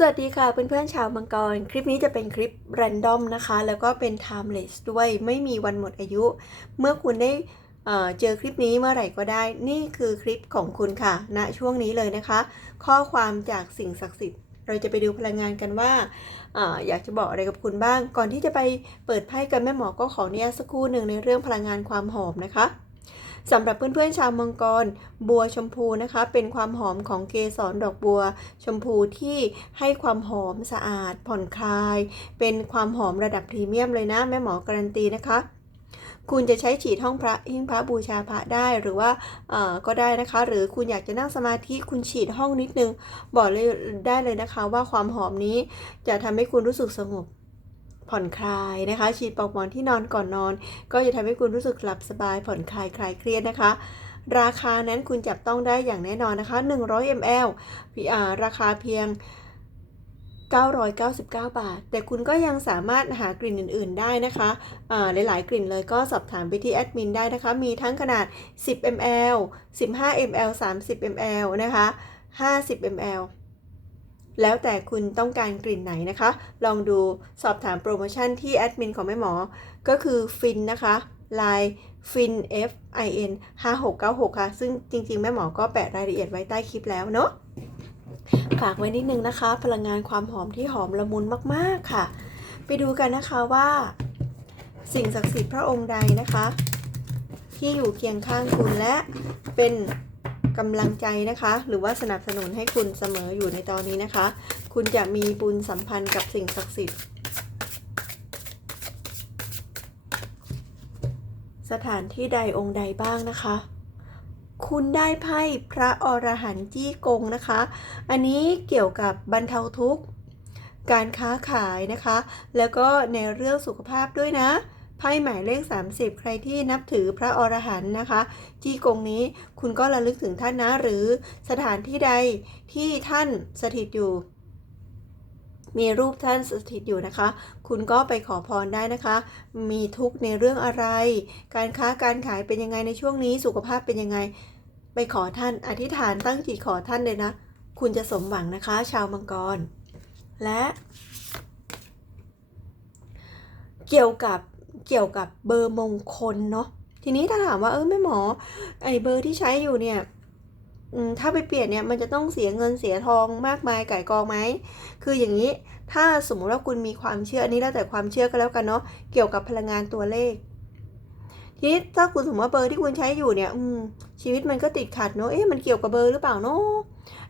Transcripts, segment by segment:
สวัสดีค่ะเพื่อนๆชาวมังกร คลิปนี้จะเป็นคลิป r รนดอมนะคะ แล้วก็เป็น timeless ด้วยไม่มีวันหมดอายุ เมื่อคุณได้เเจอคลิปนี้เมื่อไหร่ก็ได้ นี่คือคลิปของคุณค่ะณช่วงนี้เลยนะคะ ข้อความจากสิ่งศักดิ์สิทธิ์เราจะไปดูพลังงานกันว่าออยากจะบอกอะไรกับคุณบ้าง ก่อนที่จะไปเปิดไพ่กันแม่หมอก็ขออนุญาตสักครู่หนึ่งในเรื่องพลังงานความหอมนะคะ สำหรับเพื่อนๆชาวมังกร บัวชมพูนะคะ เป็นความหอมของเกสรดอกบัว ชมพูที่ให้ความหอมสะอาด ผ่อนคลาย เป็นความหอมระดับพรีเมียมเลยนะแม่หมอการันตีนะคะคุณจะใช้ฉีดห้องพระหิ้งพระบูชาพระได้หรือว่าเอ่อก็ได้นะคะ หรือคุณอยากจะนั่งสมาธิคุณฉีดห้องนิดนึง บอกเลยได้เลยนะคะว่าความหอมนี้จะทำให้คุณรู้สึกสงบ ผ่อนคลายนะคะ ฉีดปลอกหมอนที่นอนก่อนนอน ก็จะทำให้คุณรู้สึกหลับสบายผ่อนคลายคลายเครียดนะคะ ราคานั้นคุณจับต้องได้อย่างแน่นอนนะคะ 100 ml ราคาเพียง 999 บาท แต่คุณก็ยังสามารถหากลิ่นอื่น ๆ ได้นะคะอ่าหลาย ๆ กลิ่นเลยก็สอบถามไปที่แอดมินได้นะคะ มีทั้งขนาด 10 ml 15 ml 30 ml นะคะ 50 ml แล้วแต่คุณต้องการกลิ่นไหนนะคะ ลองดูสอบถามโปรโมชั่นที่แอดมินของแม่หมอ ก็คือฟินนะคะไลน์ fin f i n 5696 ค่ะ ซึ่งจริงๆ แม่หมอก็แปะรายละเอียดไว้ใต้คลิปแล้วเนาะ ฝากไว้นิดนึงนะคะ พลังงานความหอมที่หอมละมุนมากๆค่ะ ไปดูกันนะคะว่า สิ่งศักดิ์สิทธิ์พระองค์ใดนะคะ ที่อยู่เคียงข้างคุณและเป็น กำลังใจนะคะ หรือว่าสนับสนุนให้คุณเสมออยู่ในตอนนี้นะคะ คุณจะมีบุญสัมพันธ์กับสิ่งศักดิ์สิทธิ์ สถานที่ใดองค์ใดบ้างนะคะ คุณได้ไพ่พระอรหันต์จี้กงนะคะ อันนี้เกี่ยวกับบรรเทาทุกข์ การค้าขายนะคะ แล้วก็ในเรื่องสุขภาพด้วยนะ ไพ่หมายเลข 30 ใครที่นับถือพระอรหันต์นะคะจี้กงนี้คุณก็ระลึกถึงท่านนะ หรือสถานที่ใดที่ท่านสถิตอยู่ มีรูปท่านสถิตอยู่นะคะ คุณก็ไปขอพรได้นะคะ มีทุกข์ในเรื่องอะไร การค้าการขายเป็นยังไงในช่วงนี้สุขภาพเป็นยังไง ไปขอท่านอธิษฐานตั้งจิตขอท่านเลยนะ คุณจะสมหวังนะคะ ชาวมังกร และ เกี่ยวกับ เกี่ยวกับเบอร์มงคลเนาะทีนี้ถ้าถามว่าเออแม่หมอไอเบอร์ที่ใช้อยู่เนี่ยถ้าไปเปลี่ยนเนี่ยมันจะต้องเสียเงินเสียทองมากมายไก่กองไหมคืออย่างนี้ถ้าสมมติว่าคุณมีความเชื่ออันนี้แล้วแต่ความเชื่อก็แล้วกันเนาะเกี่ยวกับพลังงานตัวเลขทีนี้ถ้าคุณสมมติว่าเบอร์ที่คุณใช้อยู่เนี่ยอืมชีวิตมันก็ติดขัดเนาะเอ๊ะมันเกี่ยวกับเบอร์หรือเปล่าเนาะ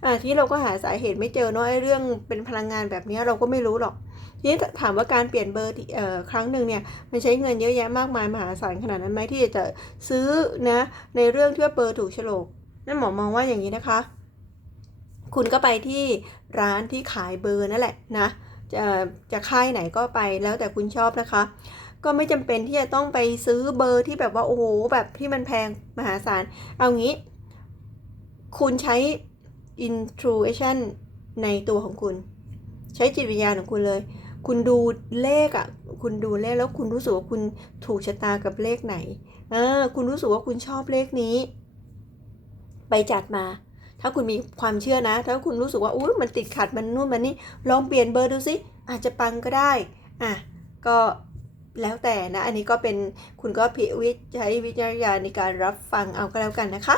อ่าที่เราก็หาสาเหตุไม่เจอเนาะไอ้เรื่องเป็นพลังงานแบบนี้เราก็ไม่รู้หรอก ทีนี้ถามว่าการเปลี่ยนเบอร์ออครั้งหนึ่งเนี่ยมันใช้เงินเยอะแยะมากมายมหาศาลขนาดนั้นไหมที่จะซื้อนะในเรื่องที่ว่าเบอร์ถูกฉลกนั่นหมอมองว่าอย่างนี้นะคะ คุณก็ไปที่ร้านที่ขายเบอร์นั่นแหละนะจะจะค่ายไหนก็ไปแล้วแต่คุณชอบนะคะ ก็ไม่จำเป็นที่จะต้องไปซื้อเบอร์ที่แบบว่าโอ้โหแบบที่มันแพงมหาศาลเอางี้ คุณใช้ intuition ในตัวของคุณ ใช้จิตวิญญาณของคุณเลย คุณดูเลขอะ คุณดูเลขแล้วคุณรู้สึกว่าคุณถูกชะตากับเลขไหนอ่าคุณรู้สึกว่าคุณชอบเลขนี้ ไปจัดมา ถ้าคุณมีความเชื่อนะ ถ้าคุณรู้สึกว่าอุ้ยมันติดขัดมันนู่นมันนี่ลองเปลี่ยนเบอร์ดูสิอาจจะปังก็ได้อะก็แล้วแต่นะ อันนี้ก็เป็นคุณก็พิวิใช้วิจารณญาณในการรับฟังเอาก็แล้วกันนะคะ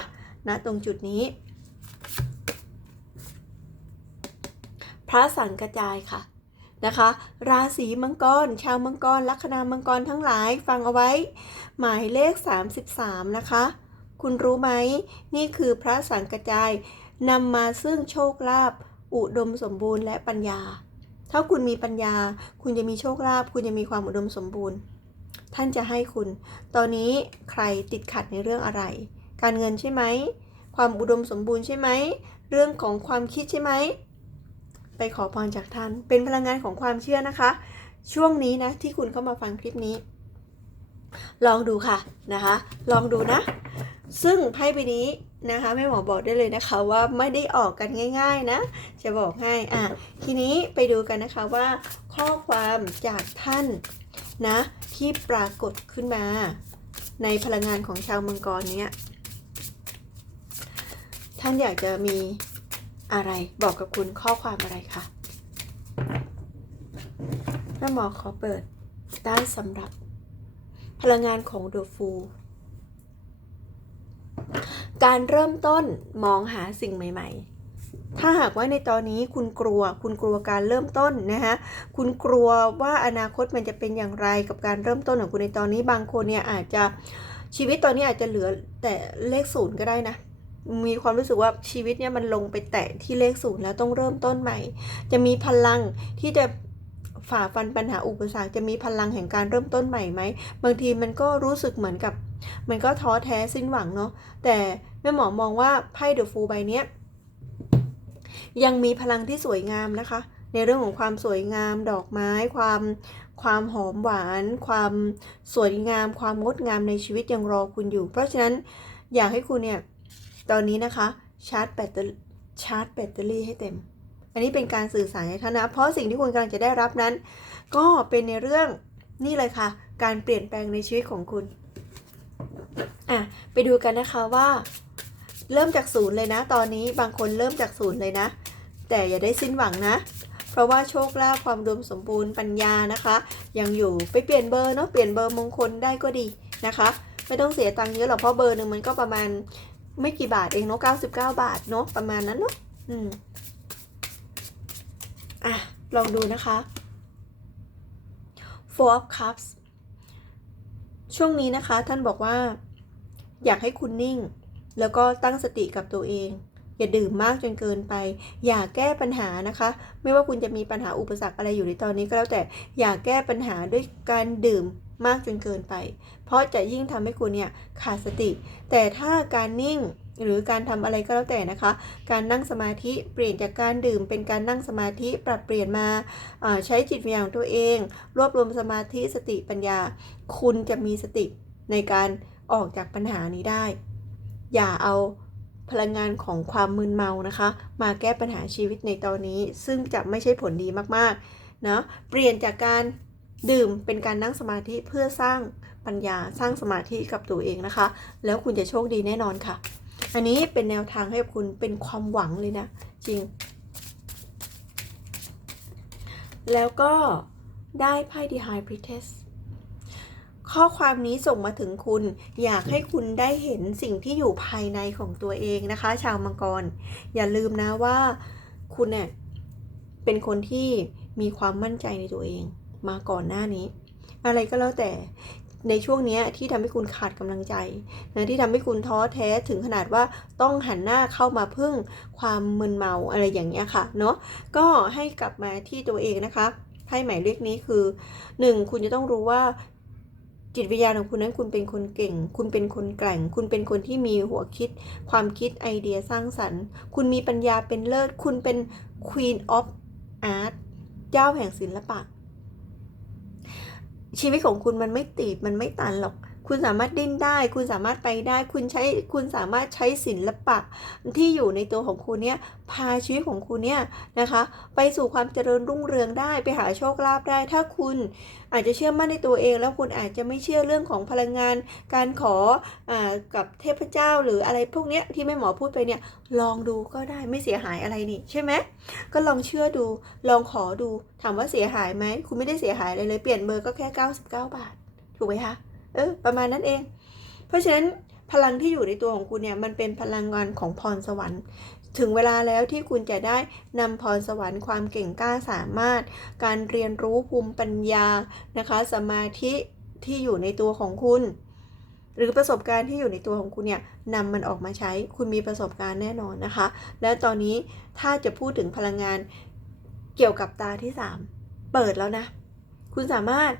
นะตรงจุดนี้ พระสังกระจายค่ะ นะคะ ราศีมังกร ชาวมังกร ลัคนามังกรทั้งหลายฟังเอาไว้ หมายเลข 33 นะคะ คุณรู้ไหม นี่คือพระสังกระจายนำมาซึ่งโชคลาภอุดมสมบูรณ์และปัญญา ถ้าคุณมีปัญญา คุณจะมีโชคลาภคุณจะมีความอุดมสมบูรณ์ ท่านจะให้คุณ ตอนนี้ใครติดขัดในเรื่องอะไร การเงินใช่ไหม ความอุดมสมบูรณ์ใช่ไหม เรื่องของความคิดใช่ไหม ไปขอพรจากท่าน เป็นพลังงานของความเชื่อนะคะ ช่วงนี้นะที่คุณเข้ามาฟังคลิปนี้ ลองดูค่ะนะคะ ลองดูนะ ซึ่งไพ่ใบนี้นะคะแม่หมอบอกได้เลยนะคะว่าไม่ได้ออกกันง่าย ๆนะ จะบอกให้อะทีนี้ไปดูกันนะคะว่า ข้อความจากท่านนะที่ปรากฏขึ้นมา ในพลังงานของชาวมังกรเนี้ยท่านอยากจะมี อะไรบอกกับคุณข้อความอะไรคะแม่หมอขอเปิดด้านสำหรับ พลังงานของ The Fool การเริ่มต้นมองหาสิ่งใหม่ ๆ ถ้าหากว่าในตอนนี้คุณกลัว คุณกลัวการเริ่มต้นนะคะคุณกลัวว่าอนาคตมันจะเป็นอย่างไรกับการเริ่มต้นของคุณในตอนนี้บางคนเนี่ยอาจจะชีวิตตอนนี้อาจจะเหลือแต่เลขศูนย์ก็ได้นะ มีความรู้สึกว่าชีวิตเนี่ยมันลงไปแตะที่เลขศูนย์แล้วต้องเริ่มต้นใหม่ จะมีพลังที่จะฝ่าฟันปัญหาอุปสรรคจะมีพลังแห่งการเริ่มต้นใหม่ไหมบางทีมันก็รู้สึกเหมือนกับ มันก็ท้อแท้สิ้นหวังเนาะแต่แม่หมอมองว่าไพ่เดอะฟูใบเนี้ยยังมีพลังที่สวยงามนะคะ ในเรื่องของความสวยงาม ดอกไม้ ความความหอมหวาน ความสวยงาม ความงดงามในชีวิตยังรอคุณอยู่ เพราะฉะนั้นอยากให้คุณเนี่ย ตอนนี้นะคะชาร์จแบตเตอรี่ชาร์จแบตเตอรี่ให้เต็ม อันนี้เป็นการสื่อสารในท่านนะ เพราะสิ่งที่คุณกำลังจะได้รับนั้น ก็เป็นในเรื่องนี่เลยค่ะ การเปลี่ยนแปลงในชีวิตของคุณอะไปดูกันนะคะว่า เริ่มจากศูนย์เลยนะ ตอนนี้บางคนเริ่มจากศูนย์เลยนะ แต่อย่าได้สิ้นหวังนะ เพราะว่าโชคลาภความรวมสมบูรณ์ปัญญานะคะ ยังอยู่ไปเปลี่ยนเบอร์เนาะเปลี่ยนเบอร์มงคลได้ก็ดีนะคะ ไม่ต้องเสียตังค์เยอะหรอกเพราะเบอร์หนึ่งมันก็ประมาณ ไม่กี่บาทเองเนาะ99 บาทเนาะประมาณนั้นเนาะอืมอะ ลองดูนะคะ Four of Cups ช่วงนี้นะคะท่านบอกว่า อยากให้คุณนิ่ง แล้วก็ตั้งสติกับตัวเอง อย่าดื่มมากจนเกินไป อย่าแก้ปัญหานะคะ ไม่ว่าคุณจะมีปัญหาอุปสรรคอะไรอยู่ในตอนนี้ก็แล้วแต่อย่าแก้ปัญหาด้วยการดื่มมากจนเกินไป เพราะจะยิ่งทำให้คุณเนี่ยขาดสติ แต่ถ้าการนิ่งหรือการทำอะไรก็แล้วแต่นะคะ การนั่งสมาธิเปลี่ยนจากการดื่มเป็นการนั่งสมาธิปรับเปลี่ยนมาใช้จิตวิญญาณตัวเอง รวบรวมสมาธิสติปัญญา คุณจะมีสติในการออกจากปัญหานี้ได้ อย่าเอา พลังงานของความมึนเมานะคะ มาแก้ปัญหาชีวิตในตอนนี้ซึ่งจะไม่ใช่ผลดีมากๆนะเปลี่ยนจากการดื่มเป็นการนั่งสมาธิเพื่อสร้างปัญญาสร้างสมาธิกับตัวเองนะคะ แล้วคุณจะโชคดีแน่นอนค่ะ อันนี้เป็นแนวทางให้คุณเป็นความหวังเลยนะ จริง แล้วก็ได้ไพ่ The High Priestess ข้อความนี้ส่งมาถึงคุณ อยากให้คุณได้เห็นสิ่งที่อยู่ภายในของตัวเองนะคะ ชาวมังกร อย่าลืมนะว่าคุณเนี่ยเป็นคนที่มีความมั่นใจในตัวเอง มาก่อนหน้านี้ อะไรก็แล้วแต่ในช่วงนี้ที่ทำให้คุณขาดกำลังใจนะที่ทำให้คุณท้อแท้ถึงขนาดว่าต้องหันหน้าเข้ามาพึ่งความมึนเมาอะไรอย่างเงี้ยค่ะเนาะก็ให้กลับมาที่ตัวเองนะคะไพ่หมายเลขนี้คือ 1. คุณจะต้องรู้ว่า จิตวิญญาณของคุณนั้นคุณเป็นคนเก่ง คุณเป็นคนแกร่ง คุณเป็นคนที่มีหัวคิด ความคิดไอเดียสร้างสรรค์ คุณมีปัญญาเป็นเลิศ คุณเป็น Queen of Art เจ้าแห่งศิลปะ ชีวิตของคุณมันไม่ตีบมันไม่ตันหรอก คุณสามารถดิ้นได้ คุณสามารถไปได้ คุณใช้ คุณสามารถใช้ศิลปะที่อยู่ในตัวของคุณเนี่ย พาชีวิตของคุณเนี่ยนะคะ ไปสู่ความเจริญรุ่งเรืองได้ ไปหาโชคลาภได้ ถ้าคุณอาจจะเชื่อมั่นในตัวเอง แล้วคุณอาจจะไม่เชื่อเรื่องของพลังงาน การขออกับเทพเจ้าหรืออะไรพวกเนี้ยที่แม่หมอพูดไปเนี่ย ลองดูก็ได้ไม่เสียหายอะไรนี่ใช่ไหม ก็ลองเชื่อดู ลองขอดู ถามว่าเสียหายไหม คุณไม่ได้เสียหายอะไรเลย เปลี่ยนเบอร์ก็แค่ 99 บาท ถูกไหมคะ เออ ประมาณนั้นเอง เพราะฉะนั้นพลังที่อยู่ในตัวของคุณเนี่ยมันเป็นพลังงานของพรสวรรค์ถึงเวลาแล้วที่คุณจะได้นำพรสวรรค์ความเก่งกล้าสามารถ การเรียนรู้ภูมิปัญญานะคะ สมาธิที่อยู่ในตัวของคุณ หรือประสบการณ์ที่อยู่ในตัวของคุณเนี่ยนำมันออกมาใช้คุณมีประสบการณ์แน่นอนนะคะ และตอนนี้ถ้าจะพูดถึงพลังงานเกี่ยวกับตาที่ 3 เปิดแล้วนะ คุณสามารถ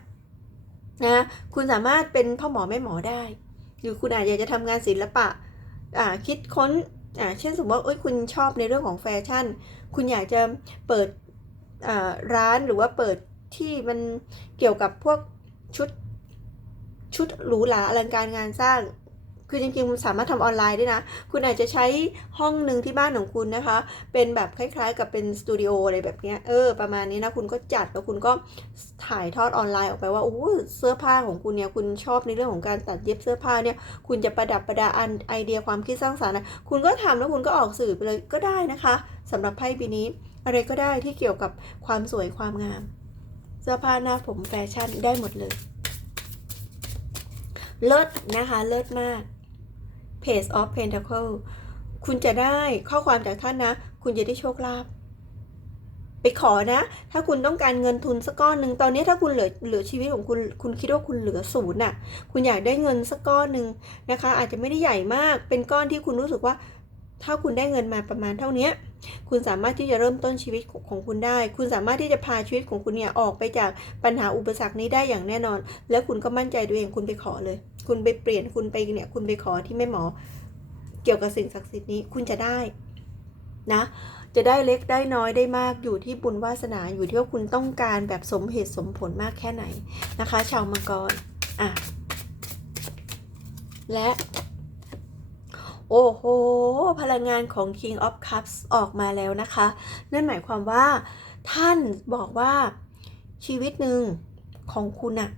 นะคุณสามารถเป็นพ่อหมอแม่หมอได้ หรือคุณอาจจะทำงานศิลปะอ่าคิดค้นอ่าเช่นสมมติว่าคุณชอบในเรื่องของแฟชั่น คุณอยากจะเปิดอ่าร้านหรือว่าเปิดที่มันเกี่ยวกับพวกชุดชุดหรูหราอลังการงานสร้าง คือจริงๆมันสามารถทำออนไลน์ได้นะ คุณอาจจะใช้ห้องหนึ่งที่บ้านของคุณนะคะ เป็นแบบคล้ายๆ กับเป็นสตูดิโออะไรแบบนี้เออ ประมาณนี้นะ คุณก็จัดแล้วคุณก็ถ่ายทอดออนไลน์ออกไปว่าโอ้เสื้อผ้าของคุณเนี่ย คุณชอบในเรื่องของการตัดเย็บเสื้อผ้าเนี่ย คุณจะประดับประดาอันไอเดียความคิดสร้างสรรค์นะคุณก็ทำแล้วคุณก็ออกสื่อไปเลยก็ได้นะคะสำหรับไพ่ปีนี้ อะไรก็ได้ที่เกี่ยวกับความสวยความงาม เสื้อผ้าหน้าผมแฟชั่นได้หมดเลยเลิศนะคะ เลิศมาก Page of Pentacle คุณจะได้ข้อความจากท่านนะ คุณจะได้โชคลาภไปขอนะ ถ้าคุณต้องการเงินทุนสักก้อนหนึ่งตอนนี้ถ้าคุณเหลือเหลือชีวิตของคุณ คุณคิดว่าคุณเหลือศูนย์น่ะ คุณอยากได้เงินสักก้อนหนึ่งนะคะ อาจจะไม่ได้ใหญ่มาก เป็นก้อนที่คุณรู้สึกว่า ถ้าคุณได้เงินมาประมาณเท่านี้ คุณสามารถที่จะเริ่มต้นชีวิตของคุณได้ คุณสามารถที่จะพาชีวิตของคุณเนี่ยออกไปจากปัญหาอุปสรรคนี้ได้อย่างแน่นอน แล้วคุณก็มั่นใจตัวเองคุณไปขอเลย คุณไปเปลี่ยนคุณไปเนี่ยคุณไปขอที่แม่หมอ เกี่ยวกับสิ่งศักดิ์สิทธิ์นี้คุณจะได้นะจะได้เล็กได้น้อยได้มากอยู่ที่บุญวาสนาอยู่ที่ว่าคุณต้องการแบบสมเหตุสมผลมากแค่ไหนนะคะ ชาวมังกรอะและ โอ้โห พลังงานของ King of Cups ออกมาแล้วนะคะ นั่นหมายความว่า ท่านบอกว่าชีวิตหนึ่งของคุณอะ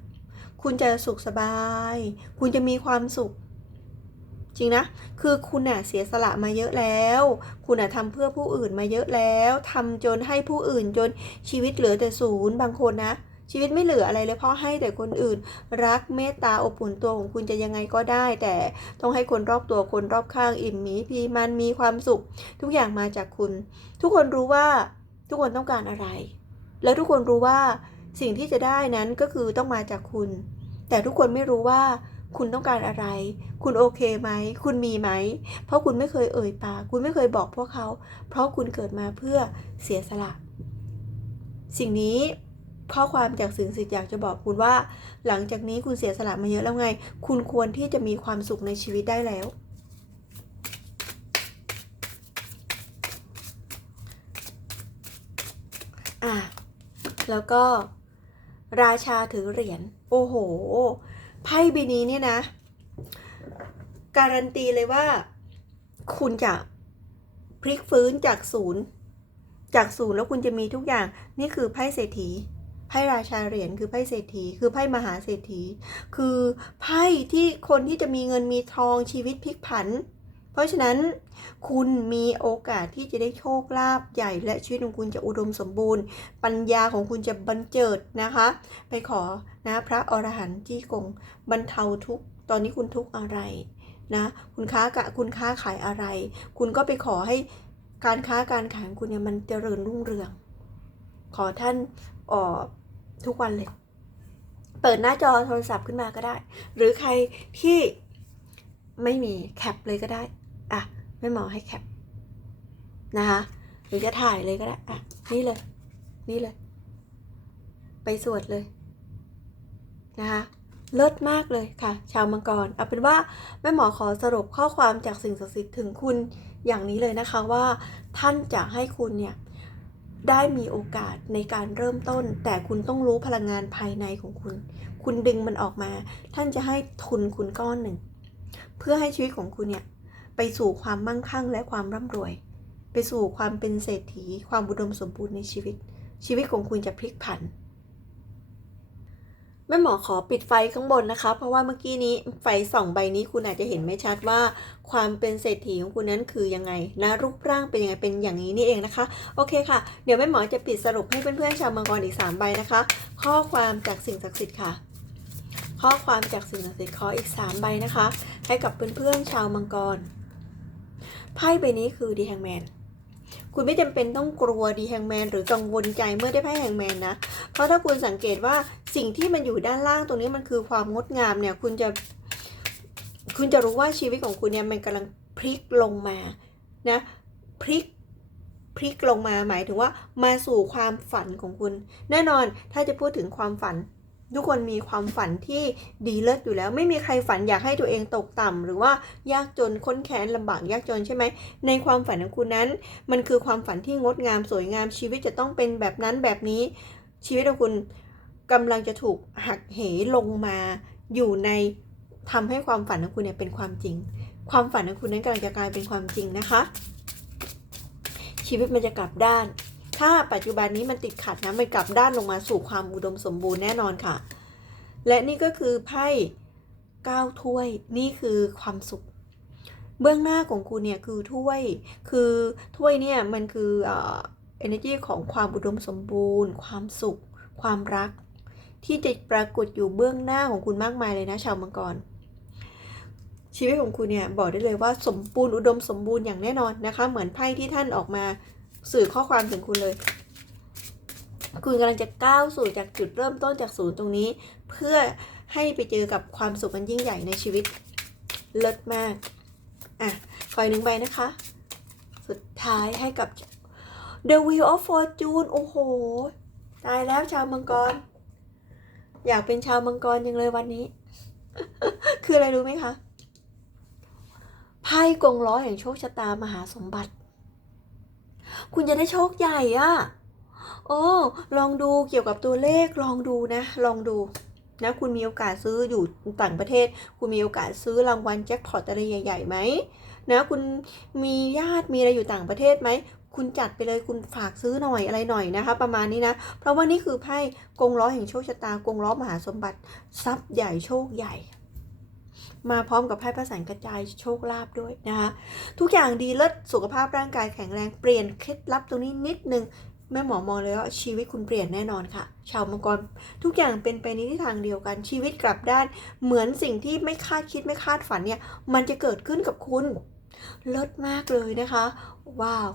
คุณจะสุขสบาย คุณจะมีความสุข จริงนะ คือคุณน่ะเสียสละมาเยอะแล้ว คุณน่ะทำเพื่อผู้อื่นมาเยอะแล้วทำจนให้ผู้อื่นจนชีวิตเหลือแต่ศูนย์บางคนนะ ชีวิตไม่เหลืออะไรเลยเพราะให้แต่คนอื่นรักเมตตาอบอุ่นตัวของคุณจะยังไงก็ได้ แต่ต้องให้คนรอบตัวคนรอบข้างอิ่มมีพีมันมีความสุข ทุกอย่างมาจากคุณ ทุกคนรู้ว่าทุกคนต้องการอะไร แล้วทุกคนรู้ว่าสิ่งที่จะได้นั้นก็คือต้องมาจากคุณ แต่ทุกคนไม่รู้ว่าคุณต้องการอะไร คุณโอเคไหม คุณมีไหม เพราะคุณไม่เคยเอ่ยปาก คุณไม่เคยบอกพวกเขา เพราะคุณเกิดมาเพื่อเสียสละ สิ่งนี้ ข้อความจากสื่อสิทธิ์อยากจะบอกคุณว่า หลังจากนี้คุณเสียสละมาเยอะแล้วไง คุณควรที่จะมีความสุขในชีวิตได้แล้ว อะ แล้วก็ ราชาถือเหรียญ โอ้โห ไพ่ใบนี้เนี่ยนะ การันตีเลยว่า คุณจะพลิกฟื้นจากศูนย์จากศูนย์แล้วคุณจะมีทุกอย่างนี่คือไพ่เศรษฐี ไพ่ราชาเหรียญคือไพ่เศรษฐี คือไพ่มหาเศรษฐี คือไพ่ที่คนที่จะมีเงินมีทองชีวิตพลิกผัน เพราะฉะนั้นคุณมีโอกาสที่จะได้โชคลาภใหญ่และชีวิตของคุณจะอุดมสมบูรณ์ ปัญญาของคุณจะบันเจิดนะคะ ไปขอนะพระอรหันต์จี้กงบรรเทาทุกตอนนี้คุณทุกอะไรนะคุณค้ากะคุณค้าขายอะไร คุณก็ไปขอให้การค้าการขายของคุณเนี่ยมันเจริญรุ่งเรือง ขอท่านออ ทุกวันเลย เปิดหน้าจอโทรศัพท์ขึ้นมาก็ได้ หรือใครที่ไม่มีแคปเลยก็ได้ อะไม่หมอให้แคปนะคะหรือจะถ่ายเลยก็ได้ อะ นี่เลย นี่เลย ไปสวดเลยนะคะเลิศมากเลยค่ะ ชาวมังกร เอาเป็นว่าแม่หมอขอสรุปข้อความจากสิ่งศักดิ์สิทธิ์ถึงคุณอย่างนี้เลยนะคะว่า ท่านจะให้คุณเนี่ย ได้มีโอกาสในการเริ่มต้น แต่คุณต้องรู้พลังงานภายในของคุณ คุณดึงมันออกมา ท่านจะให้ทุนคุณก้อนหนึ่ง เพื่อให้ชีวิตของคุณเนี่ยไปสู่ความมั่งคั่งและความร่ำรวย ไปสู่ความเป็นเศรษฐี ความอุดมสมบูรณ์ในชีวิต ชีวิตของคุณจะพลิกผัน แม่หมอขอปิดไฟข้างบนนะคะ เพราะว่าเมื่อกี้นี้ไฟสองใบนี้คุณอาจจะเห็นไม่ชัดว่า ความเป็นเศรษฐีของคุณนั้นคือยังไงนะรูปร่างเป็นยังไงเป็นอย่างนี้นี่เองนะคะ โอเคค่ะ เดี๋ยวแม่หมอจะปิดสรุปให้เพื่อนๆชาวมังกรอีก 3 ใบนะคะ ข้อความจากสิ่งศักดิ์สิทธิ์ค่ะ ข้อความจากสิ่งศักดิ์สิทธิ์ขออีก 3 ใบนะคะ ให้กับเพื่อนๆชาวมังกรไพ่ใบนี้คือดีแฮงแมนคุณไม่จำเป็นต้องกลัวดีแฮงแมนหรือกังวลใจเมื่อได้ไพ่แฮงแมนนะ เพราะถ้าคุณสังเกตว่า สิ่งที่มันอยู่ด้านล่างตรงนี้มันคือความงดงามเนี่ยคุณจะ คุณจะรู้ว่าชีวิตของคุณเนี่ยมันกำลังพลิกลงมานะพลิกพลิกลงมาหมายถึงว่ามาสู่ความฝันของคุณ แน่นอนถ้าจะพูดถึงความฝัน ทุกคนมีความฝันที่ดีเลิศอยู่แล้ว ไม่มีใครฝันอยากให้ตัวเองตกต่ำหรือว่ายากจนค้นแค้นลำบากยากจนใช่ไหมในความฝันของคุณนั้น มันคือความฝันที่งดงามสวยงามชีวิตจะต้องเป็นแบบนั้นแบบนี้ ชีวิตของคุณ กำลังจะถูกหักเหลงมาอยู่ในทำให้ความฝันของคุณเนี่ยเป็นความจริง ความฝันของคุณนั้นกำลังจะกลายเป็นความจริงนะคะ ชีวิตมันจะกลับด้าน ถ้าปัจจุบันนี้มันติดขัดนะมันกลับด้านลงมาสู่ความอุดมสมบูรณ์แน่นอนค่ะ และนี่ก็คือไพ่เก้าถ้วยนี่คือความสุข เบื้องหน้าของคุณเนี่ยคือถ้วย คือถ้วยเนี่ยมันคือเอ่อ energy ของความอุดมสมบูรณ์ ความสุข ความรัก ที่จะปรากฏอยู่เบื้องหน้าของคุณมากมายเลยนะชาวมังกร ชีวิตของคุณเนี่ยบอกได้เลยว่าสมบูรณ์อุดมสมบูรณ์อย่างแน่นอนนะคะ เหมือนไพ่ที่ท่านออกมาสื่อข้อความถึงคุณเลย คุณกำลังจะก้าวสู่จากจุดเริ่มต้นจากศูนย์ตรงนี้ เพื่อให้ไปเจอกับความสุขมันยิ่งใหญ่ในชีวิต เลิศมากอะคอยหนึ่งใบนะคะ สุดท้ายให้กับ The Wheel of Fortune โอ้โห ตายแล้วชาวมังกร อยากเป็นชาวมังกรยังเลยวันนี้ คืออะไรรู้ไหมคะไพ่กงล้อแห่งโชคชะตามหาสมบัติ คุณจะได้โชคใหญ่อะโอ้ลองดูเกี่ยวกับตัวเลขลองดูนะ ลองดูนะ คุณมีโอกาสซื้ออยู่ต่างประเทศ คุณมีโอกาสซื้อรางวัลแจ็คพอตอะไรใหญ่ๆไหมนะ คุณมีญาติมีอะไรอยู่ต่างประเทศไหม คุณจัดไปเลยคุณฝากซื้อหน่อยอะไรหน่อยนะคะ ประมาณนี้นะ เพราะว่านี่คือไพ่กงล้อแห่งโชคชะตากงล้อมหาสมบัติ ทรัพย์ใหญ่โชคใหญ่ มาพร้อมกับไพ่ประสานกระจายโชคลาภด้วยนะคะทุกอย่างดีเลิศสุขภาพร่างกายแข็งแรงเปลี่ยนเคล็ดลับตรงนี้นิดนึงแม่หมอมองเลยว่าชีวิตคุณเปลี่ยนแน่นอนค่ะ ชาวมังกรทุกอย่างเป็นไปในทิศทางเดียวกันชีวิตกลับด้าน เหมือนสิ่งที่ไม่คาดคิดไม่คาดฝันเนี่ย มันจะเกิดขึ้นกับคุณเลิศมากเลยนะคะ ว้าว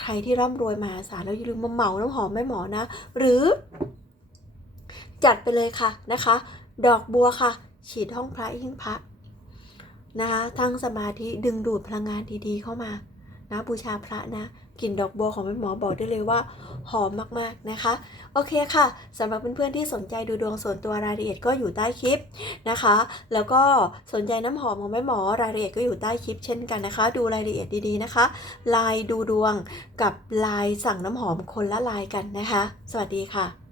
ใครที่ร่ำรวยมหาศาลแล้วอย่าลืมมาเหมาน้ำหอมแม่หมอนะ หรือ จัดไปเลยค่ะนะคะ ดอกบัวค่ะ ฉีดห้องพระหิ้งพระนะคะทั้งสมาธิดึงดูดพลังงานดีๆเข้ามานะบูชาพระนะ กลิ่นดอกบัวของแม่หมอบอกได้เลยว่า หอมมากๆนะคะ โอเคค่ะสำหรับเพื่อนๆที่สนใจดูดวงส่วนตัวรายละเอียดก็อยู่ใต้คลิปนะคะ แล้วก็สนใจน้ำหอมของแม่หมอรายละเอียดก็อยู่ใต้คลิปเช่นกันนะคะ ดูรายละเอียดดีๆนะคะ ลายดูดวงกับลายสั่งน้ำหอมคนละลายกันนะคะ สวัสดีค่ะ